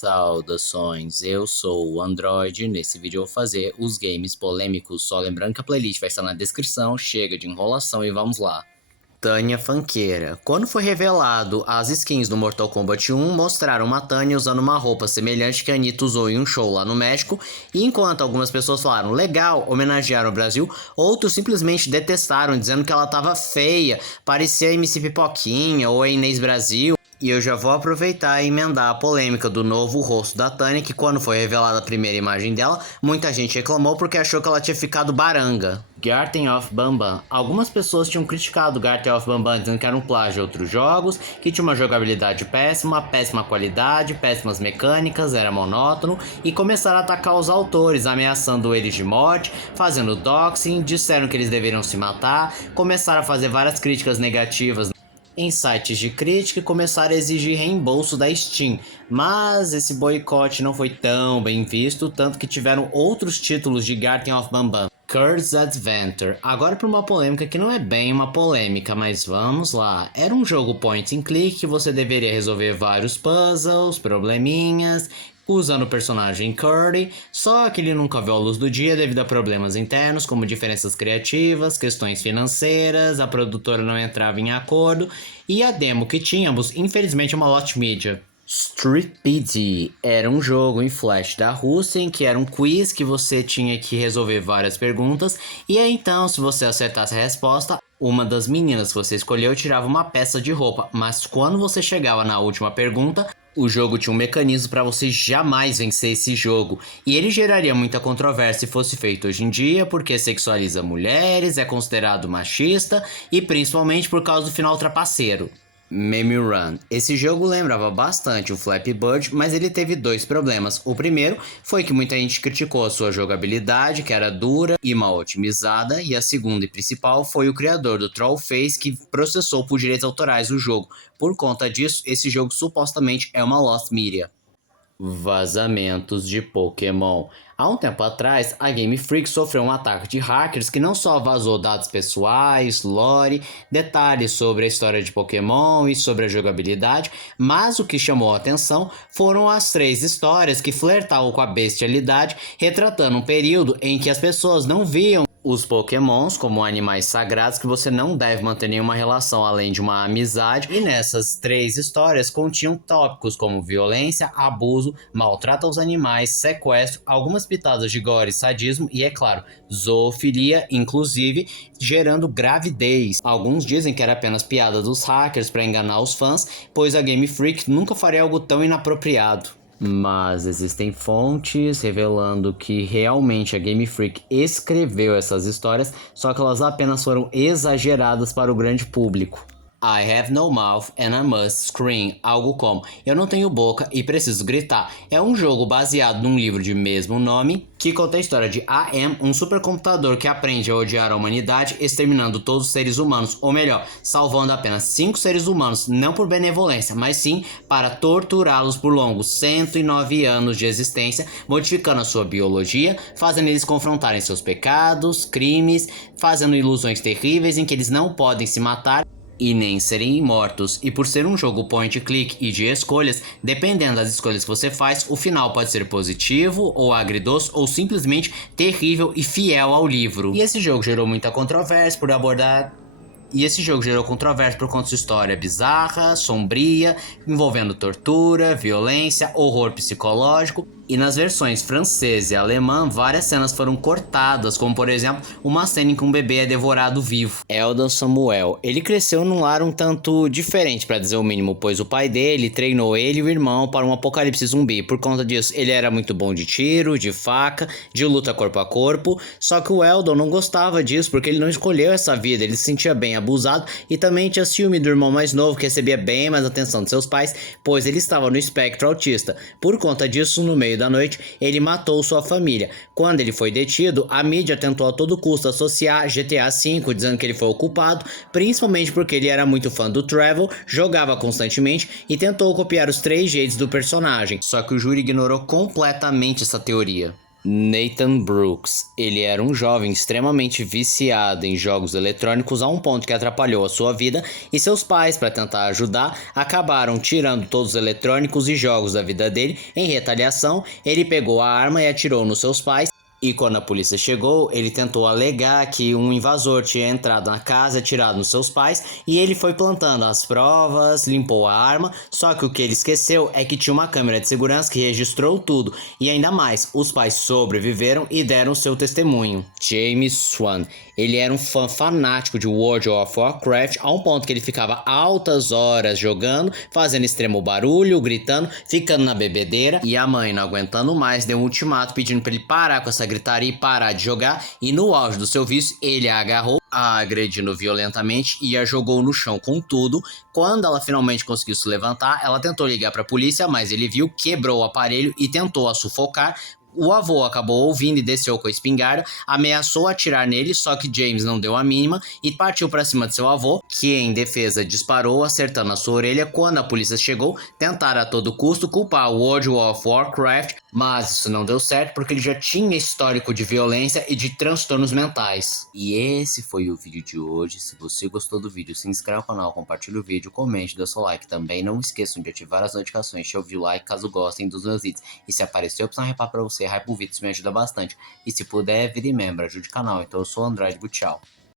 Saudações, eu sou o Android. Nesse vídeo eu vou fazer os games polêmicos, só lembrando que a playlist vai estar na descrição. Chega de enrolação e vamos lá. Tânia Funkeira. Quando foi revelado as skins do Mortal Kombat 1, mostraram uma Tânia usando uma roupa semelhante que a Anitta usou em um show lá no México, e enquanto algumas pessoas falaram legal, homenagearam o Brasil, outros simplesmente detestaram, dizendo que ela tava feia, parecia a MC Pipoquinha ou a Inês Brasil. E eu já vou aproveitar e emendar a polêmica do novo rosto da Tânia, que quando foi revelada a primeira imagem dela, muita gente reclamou porque achou que ela tinha ficado baranga. Garten of Banban. Algumas pessoas tinham criticado Garten of Banban, dizendo que era um plágio de outros jogos, que tinha uma jogabilidade péssima, péssima qualidade, péssimas mecânicas, era monótono, e começaram a atacar os autores, ameaçando eles de morte, fazendo doxing, disseram que eles deveriam se matar, começaram a fazer várias críticas negativas em sites de crítica e começaram a exigir reembolso da Steam, mas esse boicote não foi tão bem visto, tanto que tiveram outros títulos de Garten of Banban. Curse Adventure. Agora para uma polêmica que não é bem uma polêmica, mas vamos lá. Era um jogo point and click que você deveria resolver vários puzzles, probleminhas, usando o personagem Curry, só que ele nunca viu a luz do dia devido a problemas internos, como diferenças criativas, questões financeiras, a produtora não entrava em acordo, e a demo que tínhamos, infelizmente, é uma lost media. Street PD era um jogo em Flash da Rússia em que era um quiz que você tinha que resolver várias perguntas, e aí então, se você acertasse a resposta, uma das meninas que você escolheu tirava uma peça de roupa, mas quando você chegava na última pergunta, o jogo tinha um mecanismo para você jamais vencer esse jogo, e ele geraria muita controvérsia se fosse feito hoje em dia, porque sexualiza mulheres, é considerado machista, e principalmente por causa do final trapaceiro. Meme Run. Esse jogo lembrava bastante o Flappy Bird, mas ele teve dois problemas. O primeiro foi que muita gente criticou a sua jogabilidade, que era dura e mal otimizada, e a segunda e principal foi o criador do Trollface, que processou por direitos autorais o jogo. Por conta disso, esse jogo supostamente é uma lost media. Vazamentos de Pokémon. Há um tempo atrás, a Game Freak sofreu um ataque de hackers que não só vazou dados pessoais, lore, detalhes sobre a história de Pokémon e sobre a jogabilidade, mas o que chamou a atenção foram as 3 histórias que flertavam com a bestialidade, retratando um período em que as pessoas não viam os Pokémons como animais sagrados que você não deve manter nenhuma relação além de uma amizade, e nessas 3 histórias continham tópicos como violência, abuso, maltrato aos animais, sequestro, algumas pitadas de gore, sadismo e, é claro, zoofilia, inclusive gerando gravidez. Alguns dizem que era apenas piada dos hackers para enganar os fãs, pois a Game Freak nunca faria algo tão inapropriado. Mas existem fontes revelando que realmente a Game Freak escreveu essas histórias, só que elas apenas foram exageradas para o grande público. I have no mouth and I must scream, algo como eu não tenho boca e preciso gritar. É um jogo baseado num livro de mesmo nome, que conta a história de AM, um supercomputador que aprende a odiar a humanidade, exterminando todos os seres humanos, ou melhor, salvando apenas 5 seres humanos, não por benevolência, mas sim para torturá-los por longos 109 anos de existência, modificando a sua biologia, fazendo eles confrontarem seus pecados, crimes, fazendo ilusões terríveis em que eles não podem se matar e nem serem imortos, e por ser um jogo point and click e de escolhas, dependendo das escolhas que você faz, o final pode ser positivo, ou agridoce, ou simplesmente terrível e fiel ao livro. E esse jogo gerou muita controvérsia por abordar... por conta de história bizarra, sombria, envolvendo tortura, violência, horror psicológico. E nas versões francesa e alemã, várias cenas foram cortadas, como por exemplo, uma cena em que um bebê é devorado vivo. Eldon Samuel. Ele cresceu num lar um tanto diferente, para dizer o mínimo, pois o pai dele treinou ele e o irmão para um apocalipse zumbi. Por conta disso, ele era muito bom de tiro, de faca, de luta corpo a corpo, só que o Eldon não gostava disso, porque ele não escolheu essa vida, ele se sentia bem abusado e também tinha ciúme do irmão mais novo, que recebia bem mais atenção de seus pais, pois ele estava no espectro autista. Por conta disso, no meio da noite, ele matou sua família. Quando ele foi detido, a mídia tentou a todo custo associar GTA V, dizendo que ele foi o culpado, principalmente porque ele era muito fã do Trevor, jogava constantemente e tentou copiar os 3 jeitos do personagem. Só que o júri ignorou completamente essa teoria. Nathan Brooks. Ele era um jovem extremamente viciado em jogos eletrônicos a um ponto que atrapalhou a sua vida, e seus pais, para tentar ajudar, acabaram tirando todos os eletrônicos e jogos da vida dele. Em retaliação, ele pegou a arma e atirou nos seus pais. E quando a polícia chegou, ele tentou alegar que um invasor tinha entrado na casa e atirado nos seus pais, e ele foi plantando as provas, limpou a arma, só que o que ele esqueceu é que tinha uma câmera de segurança que registrou tudo, e ainda mais, os pais sobreviveram e deram seu testemunho. James Swan, ele era um fã fanático de World of Warcraft, a um ponto que ele ficava altas horas jogando, fazendo extremo barulho, gritando, ficando na bebedeira, e a mãe, não aguentando mais, deu um ultimato pedindo para ele parar com essa gritaria e parar de jogar, e no auge do seu vício, ele a agarrou, a agredindo violentamente e a jogou no chão com tudo. Quando ela finalmente conseguiu se levantar, ela tentou ligar para a polícia, mas ele viu, quebrou o aparelho e tentou a sufocar. O avô acabou ouvindo e desceu com a espingarda, ameaçou atirar nele, só que James não deu a mínima e partiu para cima de seu avô, que em defesa disparou, acertando a sua orelha. Quando a polícia chegou, tentaram a todo custo culpar o World of Warcraft, mas isso não deu certo porque ele já tinha histórico de violência e de transtornos mentais. E esse foi o vídeo de hoje. Se você gostou do vídeo, se inscreva no canal, compartilhe o vídeo, comente, dê seu like. Também não esqueçam de ativar as notificações, deixar o like caso gostem dos meus vídeos. E se aparecer a opção hypar pra você, hype o vídeo, isso me ajuda bastante. E se puder, vire membro, ajude o canal. Então eu sou o Andrade, tchau.